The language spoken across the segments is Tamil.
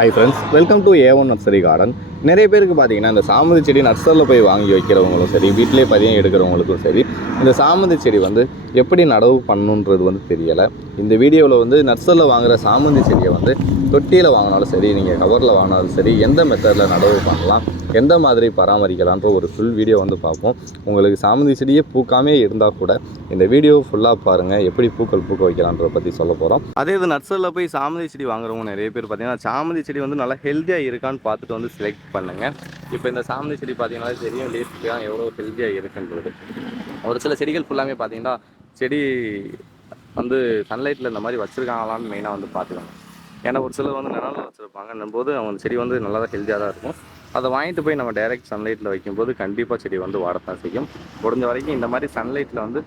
hi friends welcome to A one nursery garden நிறைய பேருக்கு பார்த்தீங்கன்னா இந்த சாமந்தி செடி நர்சரியில் போய் வாங்கி வைக்கிறவங்களும் சரி வீட்டிலே பதியம் எடுக்கிறவங்களுக்கும் சரி இந்த சாமந்தி செடி வந்து எப்படி நடவு பண்ணணுன்றது வந்து தெரியலை. இந்த வீடியோவில் வந்து நர்சரியில் வாங்குற சாமந்தி செடியை வந்து தொட்டியில் வாங்கினாலும் சரி நீங்கள் கவரில் வாங்கினாலும் சரி எந்த மெத்தடில் நடவு பண்ணலாம் எந்த மாதிரி பராமரிக்கலான்ற ஒரு ஃபுல் வீடியோ வந்து பார்ப்போம். உங்களுக்கு சாமந்தி செடியே பூக்காமே இருந்தால் கூட இந்த வீடியோ ஃபுல்லாக பாருங்கள் எப்படி பூக்கள் பூக்க வைக்கலான்றத பற்றி சொல்ல போகிறோம் அதே இது நர்சரியில் போய் சாமந்தி செடி வாங்குறவங்க நிறைய பேர் பார்த்தீங்கன்னா சாமந்தி செடி வந்து நல்லா ஹெல்த்தியாக இருக்கான்னு பார்த்துட்டு வந்து செலக்ட் பண்ணுங்கள் இப்போ இந்த சாமந்தி செடி பார்த்தீங்கன்னா தெரியும் லீஃப்லாம் எவ்வளோ ஹெல்த்தியாக இருக்குன்றது. ஒரு சில செடிகள் ஃபுல்லாமே பார்த்தீங்கன்னா செடி வந்து சன்லைட்டில் இந்த மாதிரி வச்சுருக்காங்களான்னு மெயினாக வந்து பார்த்துக்கணும் ஏன்னா ஒரு சிலர் வந்து நிழலில் வச்சுருப்பாங்கன்னும் போது அவங்க செடி வந்து நல்லா தான் ஹெல்த்தியாக தான் இருக்கும். அதை வாங்கிட்டு போய் நம்ம டைரக்ட் சன்லைட்டில் வைக்கும்போது கண்டிப்பாக செடி வந்து வாடத்தான் செய்யும். முடிஞ்ச வரைக்கும் இந்த மாதிரி சன்லைட்டில் வந்து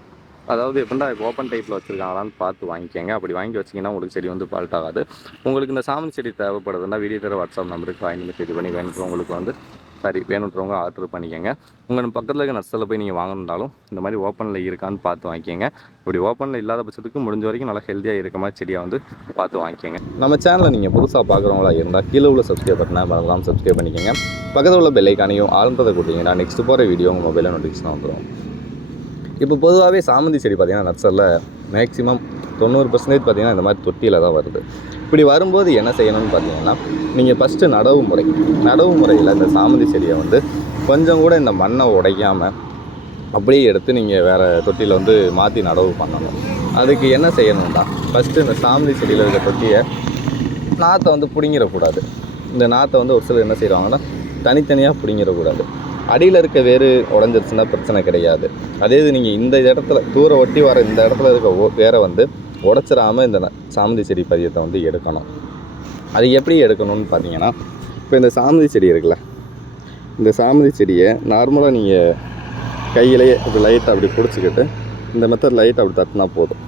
அதாவது எப்படின்னா ஓப்பன் டைப்பில் வச்சுருக்காங்களான்னு பார்த்து வாங்கிக்கோங்க. அப்படி வாங்கி வச்சிங்கன்னா உங்களுக்கு செடி வந்து ஃபால்ட் ஆகாது. உங்களுக்கு இந்த சாமந்தி செடி தேவைப்படுதுன்னா வீடியோ தர வாட்ஸ்அப் நம்பருக்கு வாங்கி செடி பண்ணி வேணுன்றவங்களுக்கு வந்து சரி வேணுன்றவங்க ஆர்டர் பண்ணிக்கோங்க. உங்கள் பக்கத்தில் இருக்க நர்சரில் போய் நீங்கள் வாங்கணுன்னாலும் இந்த மாதிரி ஓப்பனில் இருக்கான்னு பார்த்து வாங்கிக்கோங்க. இப்படி ஓப்பனில் இல்லாத பட்சத்துக்கு முடிஞ்ச வரைக்கும் நல்லா ஹெல்த்தியாக இருக்க மாதிரி செடியை வந்து பார்த்து வாங்கிக்கோங்க. நம்ம சேனலை நீங்கள் புதுசாக பார்க்குறவங்களா இருந்தால் கீழே உள்ள சப்ஸ்கிரைப் பண்ணால் மறக்காம சப்ஸ்கிரைப் பண்ணிக்கோங்க. பக்கத்தில் உள்ள பெல்லைக்கானையும் ஆரம்பத்தை கொடுத்தீங்கன்னா நெக்ஸ்ட் போகிற வீடியோ உங்கள் மொபைலில் நோட்டிஃபிகேஷன் வந்துடும் இப்போ பொதுவாகவே சாமந்தி செடி பார்த்தீங்கன்னா நர்சரில் மேக்ஸிமம் தொண்ணூறு பர்சன்டேஜ் பார்த்தீங்கன்னா இந்த மாதிரி தொட்டியில் தான் வருது. இப்படி வரும்போது என்ன செய்யணும்னு பார்த்தீங்கன்னா நீங்கள் ஃபஸ்ட்டு நடவு முறை. நடவு முறையில் இந்த சாமந்தி செடியை வந்து கொஞ்சம் கூட இந்த மண்ணை உடைக்காமல் அப்படியே எடுத்து நீங்கள் வேறு தொட்டியில் வந்து மாற்றி நடவு பண்ணணும். அதுக்கு என்ன செய்யணும்னா ஃபஸ்ட்டு இந்த சாமந்தி செடியில் இருக்க தொட்டியை நாற்றை வந்து பிடுங்கிடக்கூடாது. இந்த நாற்றை வந்து ஒரு சிலர் என்ன செய்வாங்கன்னா தனித்தனியாக பிடுங்கிடக்கூடாது. அடியில் இருக்க வேறு உடஞ்சிருச்சுன்னா பிரச்சனை கிடையாது. அதே இது நீங்கள் இந்த இடத்துல தூர ஒட்டி வர இந்த இடத்துல இருக்க ஓ- வேரை வந்து உடச்சிடாமல் இந்த சாமந்தி செடி பதியத்தை வந்து எடுக்கணும். அது எப்படி எடுக்கணும்னு பார்த்தீங்கன்னா இப்போ இந்த சாமந்தி செடி இருக்குல்ல இந்த சாமந்தி செடியை நார்மலாக நீங்கள் கையிலேயே இப்படி லைட்டாக அப்படி பிடிச்சிக்கிட்டு இந்த மெத்தட் லைட்டாக அப்படி தட்டினா போதும்.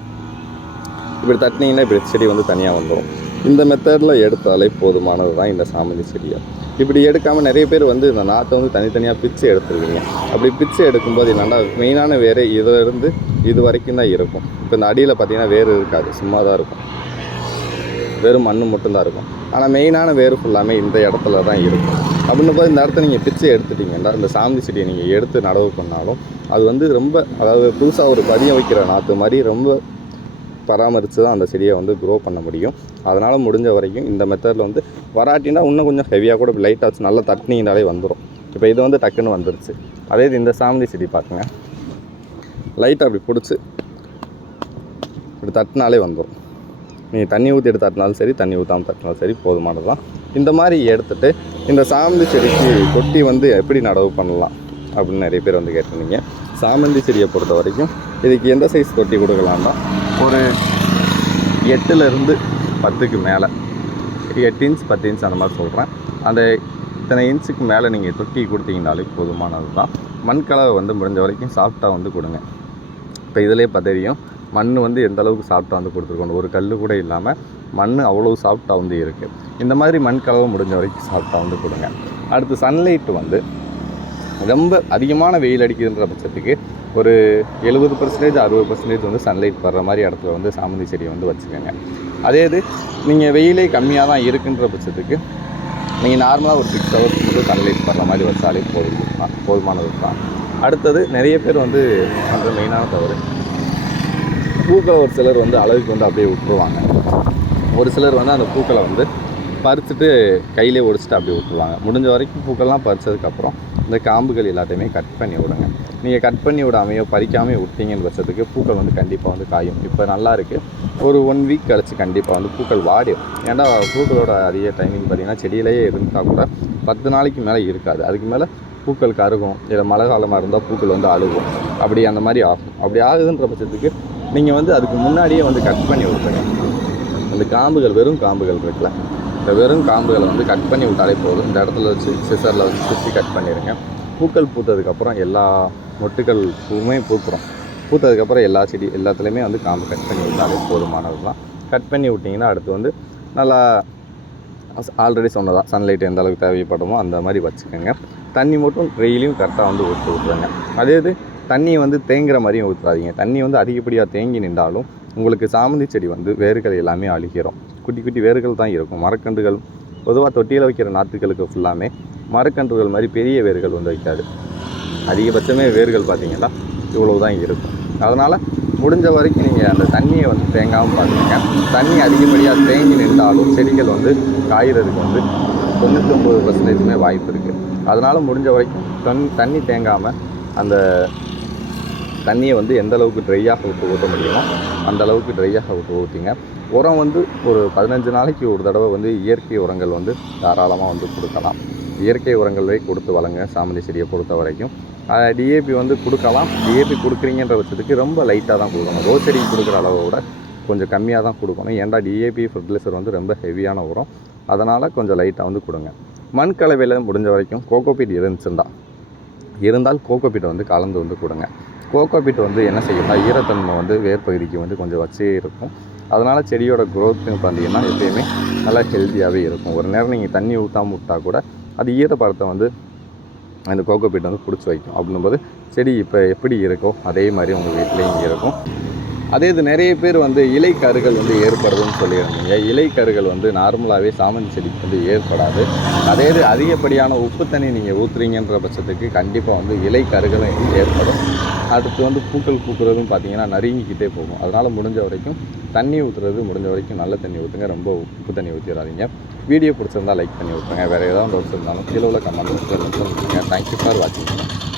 இப்படி தட்டினீங்கன்னா இப்படி செடி வந்து தனியாக வந்துடும் இந்த மெத்தடில் எடுத்தாலே போதுமானது தான் இந்த சாமந்தி செடியை. இப்படி எடுக்காமல் நிறைய பேர் வந்து இந்த நாற்றை வந்து தனித்தனியாக பிச்சு எடுத்துருவீங்க. அப்படி பிச்சு எடுக்கும்போது என்னென்னா மெயினான வேறு இதிலிருந்து இது வரைக்கும் தான் இருக்கும். இப்போ இந்த அடியில் பார்த்தீங்கன்னா வேறு இருக்காது. சும்மா தான் இருக்கும். வெறும் மண் மட்டும்தான் இருக்கும். ஆனால் மெயினான வேறு ஃபுல்லாமே இந்த இடத்துல தான் இருக்கும். அப்படின்னும் போது இந்த இடத்த நீங்கள் பிச்சை எடுத்துட்டீங்கன்னா இந்த சாமந்தி செடியை நீங்கள் எடுத்து நடவு பண்ணாலும் அது வந்து ரொம்ப அதாவது புதுசாக ஒரு பதியம் வைக்கிற நாற்று மாதிரி ரொம்ப பராமரித்து தான் அந்த செடியை வந்து க்ரோ பண்ண முடியும். அதனால் முடிஞ்ச வரைக்கும் இந்த மெத்தடில் வந்து வராட்டினா இன்னும் கொஞ்சம் ஹெவியாக கூட லைட்டாக வச்சு நல்லா தட்டினீங்கனாலே வந்துடும் இப்போ இது வந்து டக்குன்னு வந்துருச்சு. அதே இது இந்த சாமந்தி செடி பார்க்குங்க லைட்டாக அப்படி பிடிச்சி இப்படி தட்டினாலே வந்துடும் நீங்கள் தண்ணி ஊற்றி எடுத்து தட்டினாலும் சரி தண்ணி ஊற்றாமல் தட்டினாலும் சரி போதுமானது தான் இந்த மாதிரி எடுத்துகிட்டு இந்த சாமந்தி செடிக்கு கொட்டி வந்து எப்படி நடவு பண்ணலாம் அப்படின்னு நிறைய பேர் வந்து கேட்டிருந்தீங்க. சாமந்தி செடியை பொறுத்த வரைக்கும் இதுக்கு எந்த சைஸ் தொட்டி தான் ஒரு எட்டுலேருந்து பத்துக்கு மேலே. எட்டு இன்ச் பத்து இன்ச் அந்த மாதிரி சொல்கிறேன் அந்த இத்தனை இன்ச்சுக்கு மேலே நீங்கள் தொட்டி கொடுத்தீங்கனாலே போதுமானது தான். மண் கலவை வந்து முடிஞ்ச வரைக்கும் சாஃப்டாக வந்து கொடுங்க. இப்போ இதிலே தெரியும். மண் வந்து எந்த அளவுக்கு சாஃப்டாக வந்து கொடுத்துருக்கணும் ஒரு கல் கூட இல்லாமல் மண் அவ்வளோ சாஃப்டாக வந்து இருக்குது இந்த மாதிரி மண் கலவை முடிஞ்ச வரைக்கும் சாஃப்டாக வந்து கொடுங்க. அடுத்து சன்லைட் வந்து ரொம்ப அதிகமான வெயில் அடிக்குதுன்ற பட்சத்துக்கு ஒரு எழுபது பர்சன்டேஜ் அறுபது பர்சன்டேஜ் வந்து சன்லைட் படுற மாதிரி இடத்துல வந்து சாமந்தி செடியை வந்து வச்சுக்கோங்க. அதே இது நீங்கள் வெயிலே கம்மியாக தான் இருக்குன்ற பட்சத்துக்கு நீங்கள் நார்மலாக ஒரு சிக்ஸ் ஹவர்ஸ் மட்டும் சன்லைட் படுற மாதிரி வச்சாலே போதும் தான் போதுமானது தான். அடுத்தது நிறைய பேர் வந்து அந்த மெயினான தவறு பூக்களை ஒரு சிலர் வந்து அளவுக்கு வந்து அப்படியே விட்டுருவாங்க. ஒரு சிலர் வந்து அந்த பூக்களை வந்து பறிச்சுட்டு கையிலே ஒடிச்சிட்டு அப்படியே விட்டுருவாங்க. முடிஞ்ச வரைக்கும் பூக்கள்லாம் பறிச்சதுக்கப்புறம் இந்த காம்புகள் எல்லாத்தையுமே கட் பண்ணி விடுங்க. நீங்கள் கட் பண்ணி விடாமையோ பறிக்காமையோ விட்டீங்கன்னு பட்சத்துக்கு பூக்கள் வந்து கண்டிப்பாக வந்து காயும். இப்போ நல்லா இருக்குது ஒரு ஒன் வீக் கழிச்சு கண்டிப்பாக வந்து பூக்கள் வாடிடும் ஏன்னா பூக்களோட அதிக டைமிங் பார்த்தீங்கன்னா செடியிலேயே இருந்தால் கூட பத்து நாளைக்கு மேலே இருக்காது. அதுக்கு மேலே பூக்கள் கருகும். இல்லை மழை காலமாக இருந்தால் பூக்கள் வந்து அழுகும். அப்படி அந்த மாதிரி ஆகும். அப்படி ஆகுதுன்ற பட்சத்துக்கு நீங்கள் வந்து அதுக்கு முன்னாடியே வந்து கட் பண்ணி விட்டுருங்க. அந்த காம்புகள் வெறும் காம்புகள் இருக்குல்ல இந்த வெறும் காம்புகளை வந்து கட் பண்ணி விட்டாலே போதும். இந்த இடத்துல வச்சு சிசரில் வச்சு சுற்றி கட் பண்ணிடுங்க பூக்கள் பூத்ததுக்கப்புறம் எல்லா மொட்டுக்கள் பூவுமே பூத்துரும் பூத்ததுக்கப்புறம் எல்லா செடி எல்லாத்துலேயுமே வந்து காம்பு கட் பண்ணி விட்டாலே போதுமானது தான் கட் பண்ணி விட்டிங்கன்னா அடுத்து வந்து நல்லா ஆல்ரெடி சொன்னதான் சன்லைட் எந்த அளவுக்கு தேவைப்படுமோ அந்த மாதிரி வச்சுக்கோங்க. தண்ணி மட்டும் டெய்லியும் கரெக்டாக வந்து ஊற்றி விட்ருங்க அதே இது தண்ணியை வந்து தேங்குற மாதிரியும் ஊற்றாதீங்க தண்ணி வந்து அதிகப்படியாக தேங்கி நின்றாலும் உங்களுக்கு சாமந்தி செடி வந்து வேர்கள் எல்லாமே அழுகிறோம். குட்டி குட்டி வேர்கள் தான் இருக்கும். மரக்கன்றுகள் பொதுவாக தொட்டியில் வைக்கிற நாற்றுகளுக்கு ஃபுல்லாமே மரக்கன்றுகள் மாதிரி பெரிய வேர்கள் வந்து வைக்காது. அதிகபட்சமே வேர்கள் பார்த்தீங்கன்னா இவ்வளவு தான் இருக்கும். அதனால் முடிஞ்ச வரைக்கும் நீங்கள் அந்த தண்ணியை வந்து தேங்காமல் பார்த்துங்க தண்ணி அதிகப்படியாக தேங்கி நின்றாலும் செடிகள் வந்து காய்கிறதுக்கு வந்து தொண்ணூத்தொம்பது பர்சன்டேஜுமே வாய்ப்பு இருக்குது அதனால் முடிஞ்ச வரைக்கும் தண் தண்ணி தேங்காமல் அந்த தண்ணியை வந்து எந்த அளவுக்கு ட்ரையாக விட்டு ஊற்ற முடியுமோ அந்த அளவுக்கு ட்ரையாக விட்டு ஊற்றிங்க உரம் வந்து ஒரு பதினஞ்சு நாளைக்கு ஒரு தடவை வந்து இயற்கை உரங்கள் வந்து தாராளமாக வந்து கொடுக்கலாம். இயற்கை உரங்களே கொடுத்து வளங்க சாமந்தி செடியை பொறுத்த வரைக்கும். டிஏபி வந்து கொடுக்கலாம். டிஏபி கொடுக்குறீங்கன்ற பட்சத்துக்கு ரொம்ப லைட்டாக தான் கொடுக்கணும். ரோஸ் செடிக்கு கொடுக்குற அளவை விட கொஞ்சம் கம்மியாக தான் கொடுக்கணும். ஏன்டா டிஏபி ஃபர்டிலைசர் வந்து ரொம்ப ஹெவியான உரம். அதனால் கொஞ்சம் லைட்டாக வந்து கொடுங்க. மண் கலவையில் முடிஞ்ச வரைக்கும் கோகோபீட் இருந்துச்சுன்னா இருந்தால் கோகோபீட்டை வந்து கலந்து வந்து கொடுங்க. கோகோபிட் வந்து என்ன செய்யும்னா ஈரத்தன்மை வந்து வேர்ப்பகுதிக்கு வந்து கொஞ்சம் வச்சே இருக்கும். அதனால் செடியோட க்ரோத்துன்னு பார்த்தீங்கன்னா எப்பயுமே நல்லா ஹெல்த்தியாகவே இருக்கும். ஒரு நேரம் நீங்கள் தண்ணி ஊற்றாமல் விட்டால் கூட அது ஈரப்பதத்தை வந்து அந்த கோகோபிட் வந்து பிடிச்சி வைக்கும். அப்படின்னும்போது செடி இப்போ எப்படி இருக்கோ அதே மாதிரி உங்கள் வீட்டிலையும் இருக்கும். அதே இது நிறைய பேர் வந்து இலை கருகள் வந்து ஏற்படுதுன்னு சொல்லியிருந்தீங்க இலை கருகள் வந்து நார்மலாகவே சாமந்தி செடிக்கு வந்து ஏற்படாது. அதே இது அதிகப்படியான உப்பு தண்ணி நீங்கள் ஊற்றுறீங்கன்ற பட்சத்துக்கு கண்டிப்பாக வந்து இலை கருகளும் ஏற்படும். அடுத்து வந்து பூக்கள் பூக்கிறதும் பார்த்தீங்கன்னா நறுங்கிக்கிட்டே போகும். அதனால் முடிஞ்ச வரைக்கும் தண்ணி ஊற்றுறது முடிஞ்ச வரைக்கும் நல்ல தண்ணி ஊற்றுங்க ரொம்ப உப்பு தண்ணி ஊற்றிடாதீங்க வீடியோ பிடிச்சிருந்தா லைக் பண்ணி விட்ருங்க வேறு ஏதாவது டவுட்ஸ் இருந்தாலும் கீழே உள்ள கமெண்ட் பாக்ஸில் பண்ணுங்க தேங்க்யூ ஃபார் வாட்சிங்